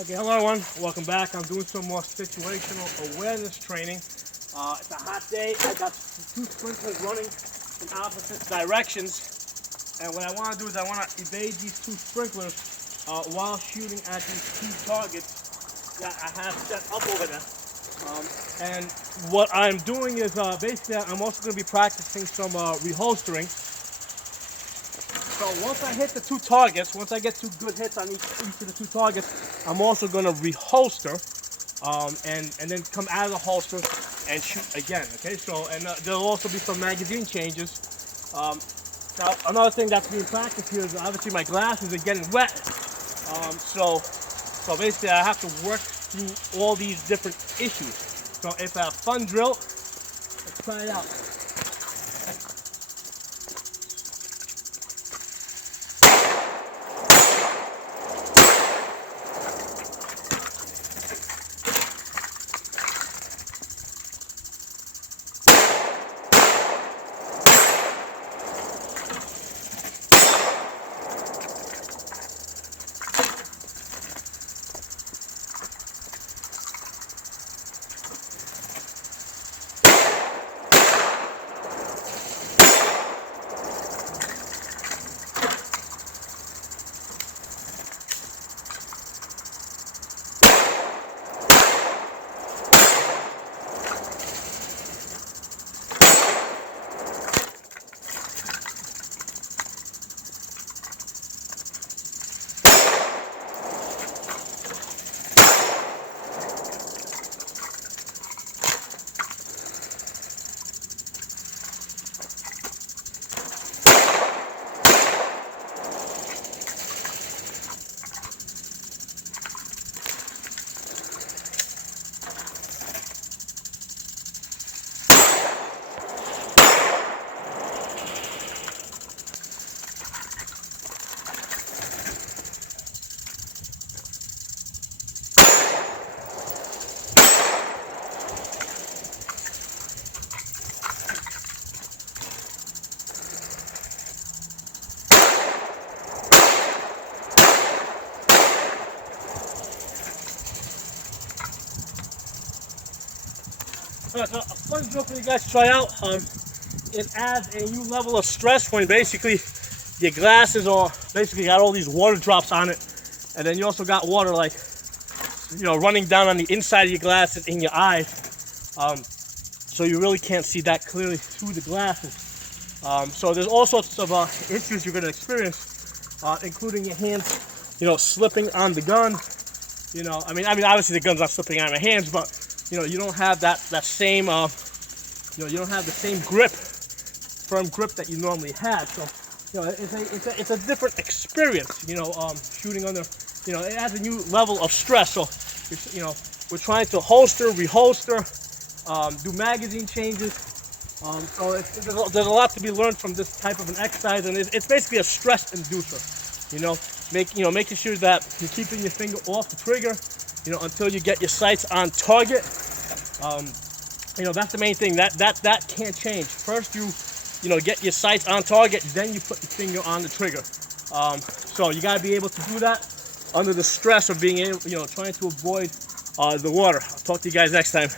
Okay, hello everyone, welcome back. I'm doing some more situational awareness training. It's a hot day. I got two sprinklers running in opposite directions, and what I want to do is I want to evade these two sprinklers while shooting at these two targets that I have set up over there. And what I'm doing is basically I'm also going to be practicing some reholstering. So once I hit the two targets, once I get two good hits on each of the two targets, I'm also going to reholster and then come out of the holster and shoot again. Okay, so and there'll also be some magazine changes. Now another thing that's being practiced here is obviously my glasses are getting wet. So basically I have to work through all these different issues. So it's a fun drill. Let's try it out. So a fun drill for you guys to try out. It adds a new level of stress when basically your glasses are basically got all these water drops on it, and then you also got water like running down on the inside of your glasses in your eyes. So you really can't see that clearly through the glasses. So there's all sorts of issues you're going to experience, including your hands, slipping on the gun. I mean, obviously the gun's not slipping out of my hands, but you don't have that same, you don't have the same grip, firm grip that you normally have. So, it's a different experience. Shooting under, it adds a new level of stress. So, we're trying to holster, reholster, do magazine changes. So there's a lot to be learned from this type of an exercise, and it's basically a stress inducer. Making sure that you're keeping your finger off the trigger, until you get your sights on target. That's the main thing. That can't change. First you get your sights on target, then you put your finger on the trigger. So you got to be able to do that under the stress of being able, trying to avoid the water. I'll talk to you guys next time.